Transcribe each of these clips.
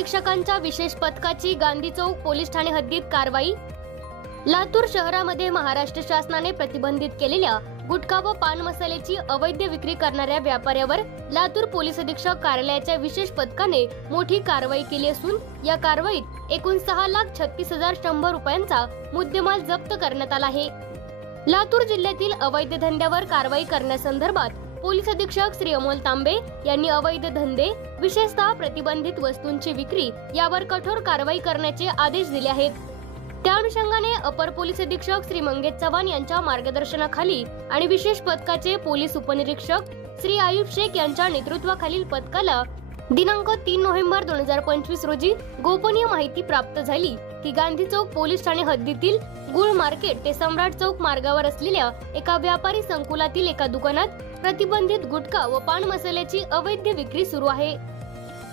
अधीक्षकांच्या विशेष पथकाची गांधी चौक पोलीस ठाणे हद्दीत कारवाई। लातूर शहरामध्ये महाराष्ट्र शासनाने प्रतिबंधित केलेल्या गुटखा व पान मसाल्याची अवैध विक्री करणाऱ्या व्यापाऱ्यावर लातूर पोलीस अधीक्षक कार्यालयाच्या विशेष पथकाने मोठी कारवाई केली असून या कारवाईत एकूण 6,36,100 रुपयांचा मुद्देमाल जप्त करण्यात आला आहे। लातूर जिल्ह्यातील अवैध धंद्यावर कारवाई करण्यासंदर्भात पोलीस अधीक्षक श्री अमोल तांबे यांनी अवैध धंदे विशेषतः प्रतिबंधित वस्तूंची विक्री यावर कठोर कारवाई करण्याचे आदेश दिले आहेत। त्या अनुषंगाने अपर पोलीस अधीक्षक श्री मंगेश चव्हाण यांच्या मार्गदर्शनाखाली आणि विशेष पथकाचे पोलीस उपनिरीक्षक श्री आयुब शेख यांच्या नेतृत्वाखालील पथकाला दिनांक 3 नोव्हेंबर 2025 रोजी गोपनीय माहिती प्राप्त झाली की गांधी चौक पोलीस ठाणे हद्दीतील गुळ मार्केट ते सम्राट चौक मार्गावर असलेल्या एका व्यापारी संकुलातील एका दुकानात प्रतिबंधित गुटखा व पान मसाल्याची अवैध विक्री सुरू आहे।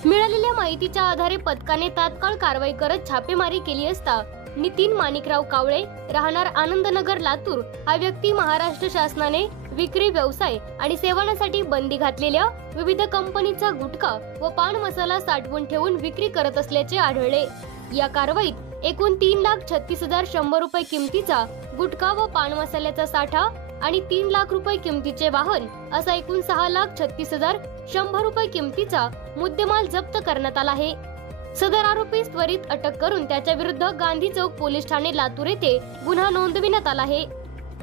मिळालेल्या माहितीच्या आधारे पथकाने तात्काळ कारवाई करत छापेमारी केली असता नितीन माणिकराव कावळे राहणार आनंदनगर लातूर हा व्यक्ती महाराष्ट्र शासनाने विक्री व्यवसाय आणि सेवनासाठी बंदी घातलेल्या विविध कंपनीचा गुटखा व पान मसाला साठवून ठेवून विक्री करत असल्याचे आढळले। या कारवाईत एकूण 3,36,100 रुपये किमतीचा गुटखा व पान मसाल्याचा साठा आणि 3 लाख रुपये किमतीचे वाहन असा एकूण 6,36,100 रुपये किमतीचा मुद्देमाल जप्त करण्यात आला आहे। सदर आरोपीस त्वरित अटक करून त्याच्या विरुद्ध गांधी चौक पोलीस ठाणे लातूर येथे गुन्हा नोंदविण्यात आला आहे।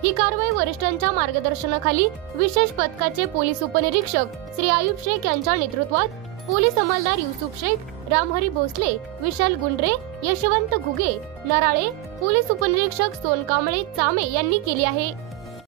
ही कारवाई वरिष्ठांच्या मार्गदर्शनाखाली विशेष पथकाचे पोलीस उपनिरीक्षक श्री आयुब शेख यांच्या नेतृत्वात पोलीस अंमलदार युसुफ शेख, रामहरी भोसले, विशाल गुंडरे, यशवंत घुगे, नराळे, पोलीस उपनिरीक्षक सोनकांबळे चामे यांनी केली आहे।